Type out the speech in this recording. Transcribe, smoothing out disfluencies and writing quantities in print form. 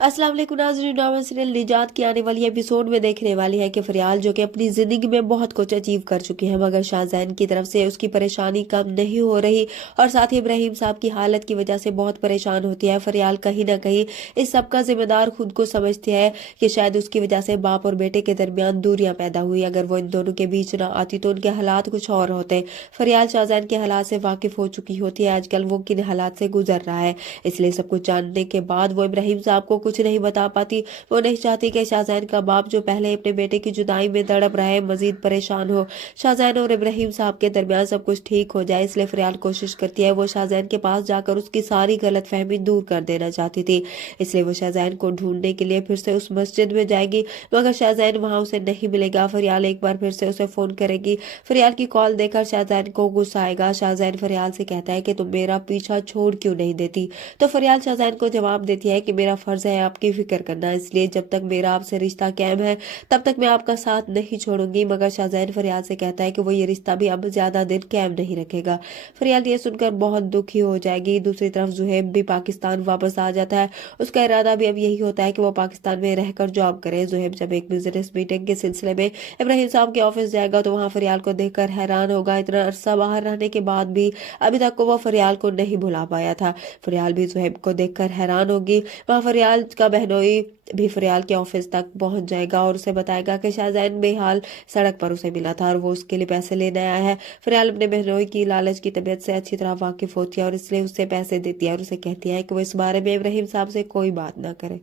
अस्सलाम वालेकुम नाज़रीन, ड्रामा सीरियल निजात की आने वाली एपिसोड में देखने वाली है कि फरियाल जो कि अपनी जिंदगी में बहुत कुछ अचीव कर चुकी है, मगर शाहजैन की तरफ से उसकी परेशानी कम नहीं हो रही और साथ ही इब्राहिम साहब की हालत की वजह से बहुत परेशान होती है। फरियाल कहीं ना कहीं इस सब का जिम्मेदार खुद को समझती है कि शायद उसकी वजह से बाप और बेटे के दरमियान दूरियां पैदा हुई। अगर वो इन दोनों के बीच ना आती तो उनके हालात कुछ और होते। फरियाल शाहजैन के हालात से वाकिफ हो चुकी होती है, आजकल वो किन हालात से गुजर रहा है, इसलिए सब कुछ जानने के बाद वो इब्राहिम साहब को कुछ नहीं बता पाती। वो नहीं चाहती कि शाहजैन का बाप जो पहले अपने बेटे की जुदाई में तड़प रहा है मजीद परेशान हो। शाहजैन और इब्राहिम साहब के दरमियान सब कुछ ठीक हो जाए, इसलिए फरियाल कोशिश करती है। वो शाहजैन के पास जाकर उसकी सारी गलत फहमी दूर कर देना चाहती थी, इसलिए वो शाहजैन को ढूंढने के लिए फिर से उस मस्जिद में जाएगी, मगर शाहजैन वहां उसे नहीं मिलेगा। फरियाल एक बार फिर से उसे फोन करेगी। फरियाल की कॉल देकर शाहजैन को गुस्सा आएगा। शाहजैन फरियाल से कहता है कि तुम मेरा पीछा छोड़ क्यों नहीं देती, तो फरियाल शाहजैन को जवाब देती है कि मेरा फर्ज है आपकी फिक्र करना, इसलिए जब तक मेरा आपसे रिश्ता कायम है तब तक मैं आपका साथ नहीं छोड़ूंगी। मगर शाहजैन फरियाल से कहता है कि वो ये रिश्ता भी अब ज्यादा दिन कायम नहीं रखेगा। फरियाल ये सुनकर बहुत दुखी हो जाएगी। दूसरी तरफ जुहेब भी पाकिस्तान वापस आ जाता है। उसका इरादा भी अब यही होता है कि वो पाकिस्तान में रहकर जॉब करे। जुहेब जब एक बिजनेस मीटिंग के सिलसिले में इब्राहिम साहब के ऑफिस जाएगा तो वहां फरियाल को देखकर हैरान होगा। इतना अरसा बाहर रहने के बाद भी अभी तक वो फरियाल को नहीं भुला पाया था। फरियाल भी जुहेब को देखकर हैरान होगी। वहाँ फरियाल का बहनोई भी फरियाल के ऑफिस तक पहुंच जाएगा और उसे बताएगा कि शाहजैन बेहाल सड़क पर उसे मिला था और वो उसके लिए पैसे लेने आया है। फरियाल अपने बहनोई की लालच की तबीयत से अच्छी तरह वाकिफ होती है और इसलिए उससे पैसे देती है और उसे कहती है कि वो इस बारे में इब्राहिम साहब से कोई बात ना करे।